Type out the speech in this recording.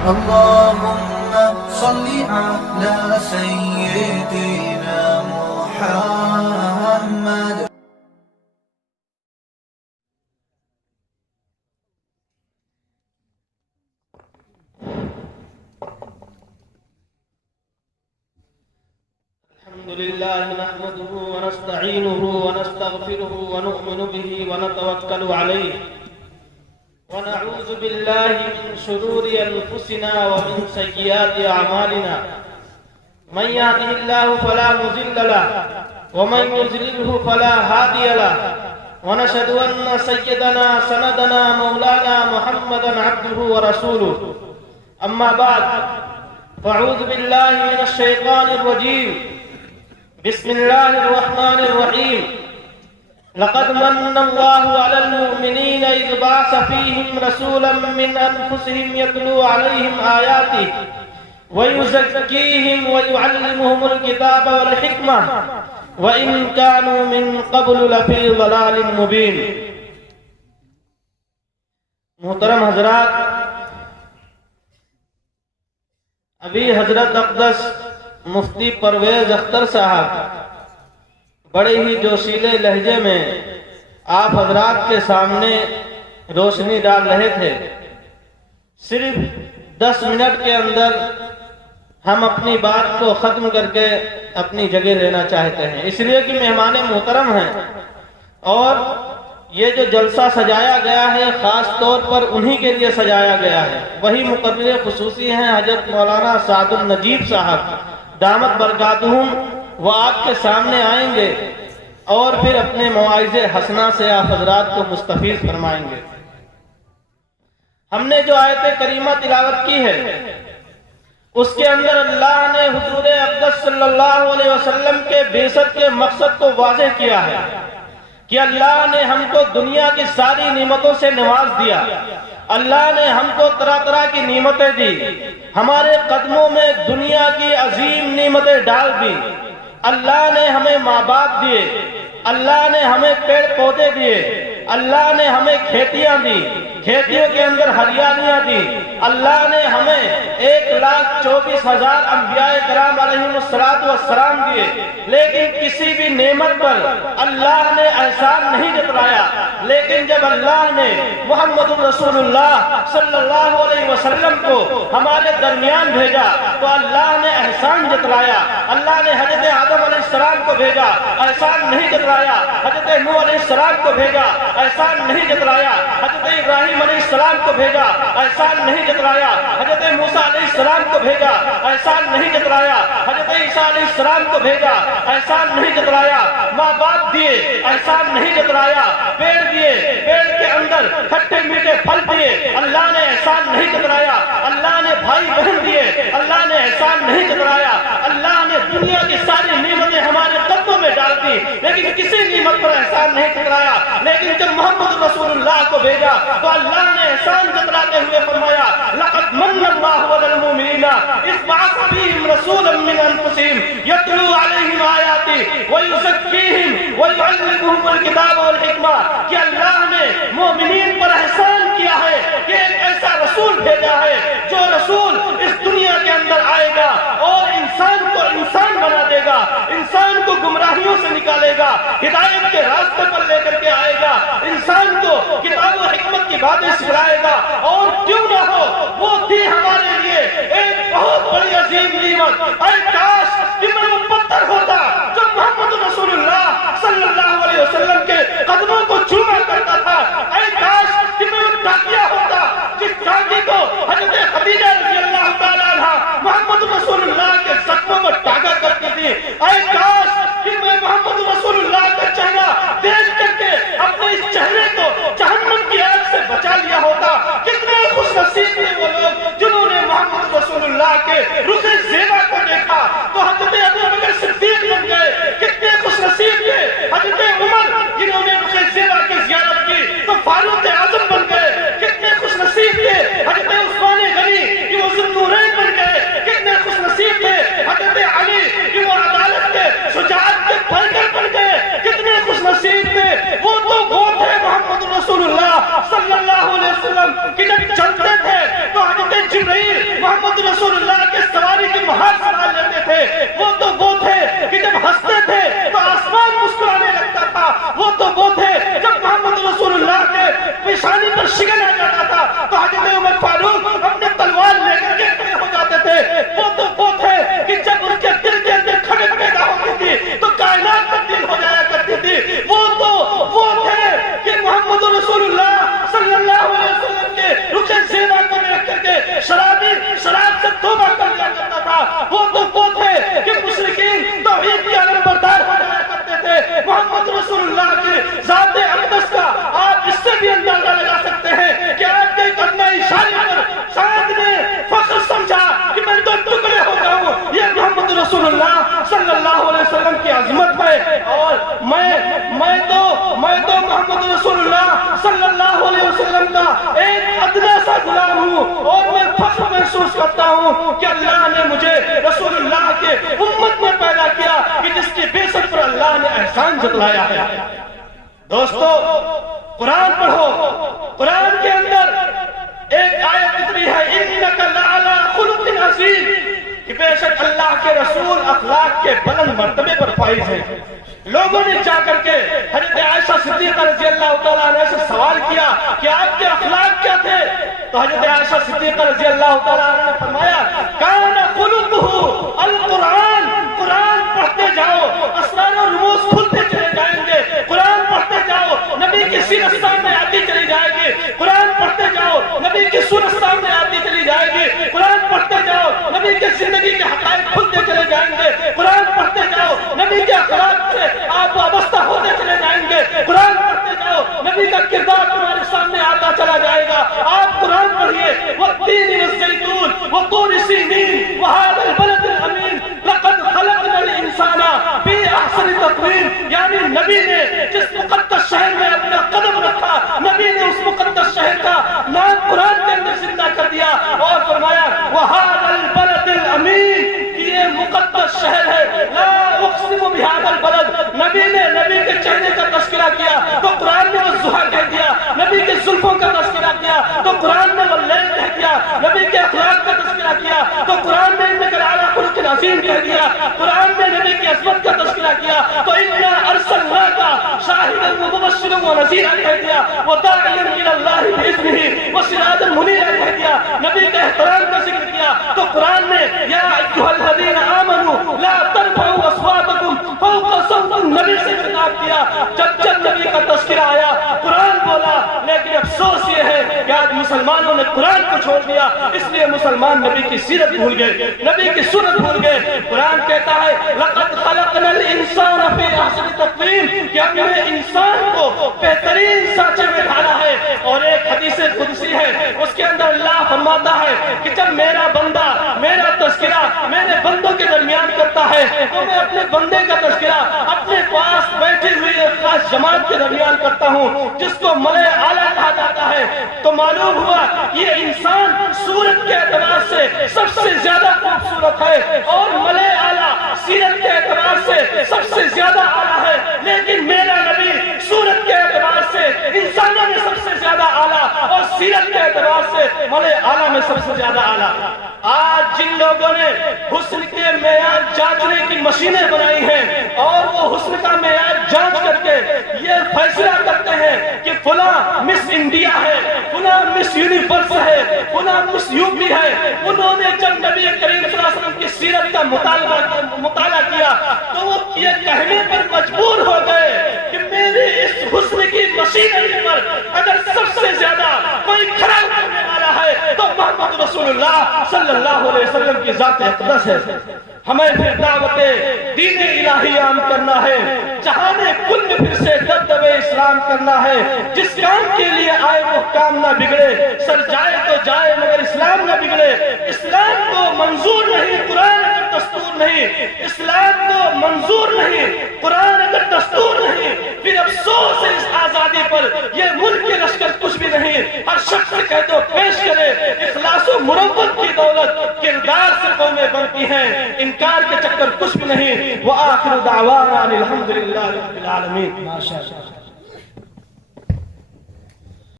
اللهم صل على سيدنا محمد. الحمد لله نحمده ونستعينه ونستغفره ونؤمن به ونتوكل عليه ونعوذ بالله من شرور أنفسنا ومن سيئات أعمالنا. من يهده الله فلا مضل له ومن يضلله فلا هادي له. ونشهد أن سيدنا سندنا مولانا محمدا عبده ورسوله. أما بعد فأعوذ بالله من الشيطان الرجيم. بسم الله الرحمن الرحيم. لقد من الله على المؤمنين إذ بعث فيهم رسولا من أنفسهم يتلو عليهم آياته ويزكيهم ويعلمهم الكتاب والحكمة وإن كانوا من قبل لفي ضلال مبين. محترم حضرات، ابھی حضرت اقدس مفتی پرویز اختر صاحب بڑے ہی جوشیلے لہجے میں آپ حضرات کے سامنے روشنی ڈال رہے تھے. صرف 10 منٹ کے اندر ہم اپنی بات کو ختم کر کے اپنی جگہ لینا چاہتے ہیں، اس لیے کہ مہمان محترم ہیں اور یہ جو جلسہ سجایا گیا ہے خاص طور پر انہی کے لیے سجایا گیا ہے. وہی مقرر خصوصی ہیں حضرت مولانا سعد النجیب صاحب دامت برکاتہم. وہ آپ کے سامنے آئیں گے اور پھر اپنے مواعظ حسنہ سے آپ حضرات کو مستفیض فرمائیں گے. ہم نے جو آیت کریمہ تلاوت کی ہے اس کے اندر اللہ نے حضور اقدس صلی اللہ علیہ وسلم کے بعثت کے مقصد کو واضح کیا ہے کہ اللہ نے ہم کو دنیا کی ساری نعمتوں سے نواز دیا. اللہ نے ہم کو طرح طرح کی نعمتیں دی. ہمارے قدموں میں دنیا کی عظیم نعمتیں ڈال دی. اللہ نے ہمیں ماں باپ دیے. اللہ نے ہمیں پیڑ پودے دیے. اللہ نے ہمیں کھیتیاں دی، کھیتیوں کے اندر ہریالیاں دی. اللہ نے ہمیں 1,24,000 انبیاء کرام علیہم السلام دیے. لیکن کسی بھی نعمت پر اللہ نے احسان نہیں جتلایا. لیکن جب اللہ نے محمد رسول اللہ صلی اللہ علیہ وسلم کو ہمارے درمیان بھیجا تو اللہ نے احسان جتلایا. اللہ نے حضرت آدم علیہ السلام کو بھیجا، احسان نہیں جتلایا. حضرت نوح علیہ السلام کو بھیجا، احسان نہیں جتلایا. حضرت ابراہیم علیہ السلام کو بھیجا، احسان نہیں جتلایا. حضرت موسیٰ علیہ السلام کو بھیجا، احسان نہیں جتلایا. حضرت عیسیٰ علیہ السلام کو بھیجا، احسان نہیں جتلایا. ماں باپ دیے، احسان نہیں جتلایا. پیڑ دیے، پیڑ کے اندر کھٹے میٹھے پھل دیے، اللہ نے احسان نہیں جتلایا. اللہ نے بھائی بہن دیے، اللہ نے احسان نہیں جتلایا. اللہ نے دنیا کی ساری نعمتیں ہمارے قدموں میں ڈال دی لیکن کسی نعمت پر احسان نہیں جتلایا. لیکن جب محمد رسول اللہ کو بھیجا تو اللہ نے احسان جتلاتے ہوئے فرمایا لقد من اللہ علی المؤمنین اذ بعث فیہم رسولا من انفسہم یتلو علیہم آیاتہ ویزکیہم ویعلمہم الکتاب والحکمہ. کہ اللہ نے مومنین پر احسان کیا ہے کہ ایک ایسا رسول بھیجا ہے جو رسول اس دنیا کے اندر آئے گا اور انسان کو انسان بنا دے گا، انسان کو گمراہیوں سے نکالے گا، ہدایت کے راستے پر لے کر کے آئے گا، انسان کو کتاب و حکمت کی باتیں سکھلائے گا. اور کیوں نہ ہو وہ تھی ہمارے لیے ایک بہت بڑی عظیم نعمت. اے کاش کہ میں وہ پتھر ہوتا جو محمد رسول اللہ صلی اللہ علیہ وسلم کے قدموں کو چوما کرتا تھا. اے کاش کہ میں وہ ٹاکیا ہوتا جس ٹاکی کو حضرت خدیجہ رضی اللہ تعالیٰ عنہ محمد رسول اللہ کے زخموں میں ٹاکا کرتی تھی. اے کاش کہ میں محمد رسول اللہ کا چہرہ دیکھ کر کے اپنے اس چہرے کو جہنم کی آگ سے بچا لیا ہوتا. کتنے خوش نصیب تھے وہ لوگ جنہوں نے محمد رسول اللہ کے رخ زیبا کو دیکھا تو حضرت ابوبکر صدیق بن گئے. کتنے خوش نصیب تھے حضرت عمر جنہوں نے رخ زیبا کی زیارت کی تو فاروق اعظم بن گئے. کتنے خوش نصیب تھے حضرت عثمان غنی کہ وہ ذوالنورین بن گئے. کتنے خوش نصیب تھے حضرت علی کہ وہ عدالت کے شجاعت کے پیکر بن گئے. کتنے خوش نصیب تھے وہ تو وہ تھے محمد رسول اللہ صلی اللہ علیہ وسلم کہ جب چلتے تھے تو حضرت جبرائیل محمد رسول اللہ کے سواری کی مہار سنبھال لیتے تھے، وہ تھے کہ جب ہنستے تھے تو آسمان مسکرانے لگتا تھا، وہ تھے جب محمد رسول اللہ کے پیشانی پر شگن آ جاتا تھا تو حضرت عمر فاروق اپنے تلوار لے کر کے کھڑے ہو جاتے تھے، وہ تھے کہ جب ان کے دل کے اندر کھٹک پیدا ہوتی تھی تو کائنات تبدیل ہو جایا کرتی تھی، وہ تھے کہ محمد رسول اللہ صلی اللہ علیہ وسلم کے رخ زیبا کو دیکھ کر کے شراب سے توبہ کر لیا کرتا تھا، وہ تھے کہ مشرکین توحید کی علم بردار ہو جایا کرتے تھے۔ محمد رسول اللہ کی ذات اقدس کا آپ اس سے بھی اندازہ لگا سکتے ہیں کہ آپ کے ایک ادنی اشارے پر شاید نے فخر سمجھا کہ میں دو ٹکڑے ہو جاؤں، یہ محمد رسول اللہ صلی اللہ علیہ وسلم کی عظمت ہے، اور میں تو محمد رسول اللہ صلی اللہ علیہ وسلم کا ایک ادنا سا غلام ہوں، اور میں فخر محسوس کرتا ہوں کہ اللہ نے مجھے رسول اللہ کے امت میں پیدا کیا کہ جس کی بعثت پر اللہ نے احسان جتلایا ہے۔ دوستو قرآن پڑھو، قرآن کے اندر ایک آیت اتری ہے انک لعلی خلق عظیم، کہ بے شک اللہ کے رسول اخلاق کے بلند مرتبے پر فائز ہیں۔ لوگوں نے جا کر کے حضرت عائشہ صدیقہ رضی اللہ تعالیٰ عنہ سے سوال کیا کہ آپ کے اخلاق کیا تھے؟ تو حضرت عائشہ صدیقہ رضی اللہ تعالیٰ عنہ نے فرمایا کان خلقہ القرآن، قرآن پڑھتے جاؤ اسرار و رموز کھلتے چلے جائیں گے، قرآن پڑھتے جاؤ نبی کی سیرت سامنے آتی چلی جائے گی، قرآن پڑھتے جاؤ نبی کی صورت سامنے آتی چلی جائے گی، قرآن پڑھتے جاؤ نبی کی زندگی کے حقائق کھلتے چلے جائیں گے، قرآن پڑھتے جاؤ نبی کے اخلاق سے آپ وابستہ ہوتے چلے جائیں گے، قرآن پڑھتے جاؤ نبی کا کردار تمہارے سامنے آتا چلا جائے گا۔ آپ قرآن پڑھیے والتین والزیتون وطور سینین وہذا البلد الامین لقد خلقنا الانسان فی احسن تقویم، یعنی نبی نے جس مقدس شہر میں اپنا قدم رکھا، نبی نے اس مقدس شہر کا نام قرآن کے اندر زندہ کر دیا اور فرمایا وہذا البلد الامین، یہ مقدس شہر ہے، لا اقسم بہذا البلد، نبی نے نبی کے چہرے کا تذکرہ کیا تو قرآن نے والضحیٰ کہہ دیا، نبی کے زلفوں کا تذکرہ کیا تو قرآن نے واللیل کہہ دیا، نبی کے اخلاق کا تذکرہ کیا تو قرآن نے انک لعلی خلق عظیم کہہ دیا، قرآن نے نبی کی عظمت کا تذکرہ کیا تو انا ارسلناک شاہدا ومبشرا ونذیرا کہہ دیا، وداعیا الی اللہ باذنہ وسراجا منیرا کہہ دیا، نبی کے احترام کا ذکر کیا تو قرآن نے یا ایھا الذین آمنوا لا ترفعوا اصواتکم فوق صوت النبی سے خطاب کیا۔ جب نبی کا تذکرہ آیا قرآن بولا، لیکن افسوس یہ ہے کہ آج مسلمانوں نے قرآن کو چھوڑ دیا، اس لیے مسلمان نبی کی سیرت بھول گئے، نبی کی سنت بھول گئے۔ قرآن کہتا ہے لقد خلقنا الانسان فی احسن تقویم، کہ ہم نے انسان کو بہترین سانچے میں ڈھالا ہے، اور ایک حدیث قدسی ہے اس کے اندر اللہ فرماتا ہے کہ جب میرا بندہ میرا تذکرہ میرے بندوں کے درمیان کرتا ہے تو میں اپنے بندے کا تذکرہ اپنے پاس بیٹھے ہوئے خاص جماعت کے درمیان کرتا ہوں جس کو ملے اعلیٰ کہا جاتا ہے۔ تو معلوم ہوا یہ انسان صورت کے اعتبار سے سب سے زیادہ خوبصورت ہے اور ملے اعلیٰ سیرت کے اعتبار سے سب سے زیادہ اعلیٰ ہے، لیکن میرا نبی صورت کے اعتبار سے انسانوں میں سب سے زیادہ اعلیٰ اور سیرت کے اعتبار سے ملے اعلیٰ میں سب سے زیادہ اعلیٰ۔ آج جن لوگوں نے حسن کے معیار جانچنے کی مشینیں بنائی ہیں اور وہ حسن کا معیار جانچ کر کے یہ فیصلہ کرتے ہیں کہ فلاں مس انڈیا ہے، فلاں مس یونیورس ہے، فلاں مس یو پی ہے، انہوں نے جب نبی کریم صلی اللہ علیہ وسلم کی سیرت کا مطالعہ کیا تو وہ یہ کہنے پر مجبور ہو گئے کہ میری اس حسن کی مشینری پر اگر سب سے زیادہ کوئی کھڑا کرنے والا ہے تو محمد رسول اللہ صلی اللہ علیہ وسلم کی ذات اقدس ہے۔ ہمیں پھر دعوت دین الہی عام کرنا ہے، جہاں کل میں پھر سے دبدبے اسلام کرنا ہے، جس کام کے لیے آئے وہ کام نہ بگڑے، سر جائے تو جائے مگر اسلام نہ بگڑے۔ اسلام کو منظور نہیں قرآن اگر دستور نہیں، اسلام کو منظور نہیں قرآن اگر دستور نہیں، پھر افسوس ہے اس آزادی پر، یہ ملک کے لشکر کچھ بھی نہیں۔ ہر شخص کہہ دو پیش کرے، اخلاص و مروت کی دولت کردار سے قومیں بنتی ہیں، انکار کے چکر کچھ بھی نہیں۔ وآخر دعوانا الحمدللہ رب العالمین۔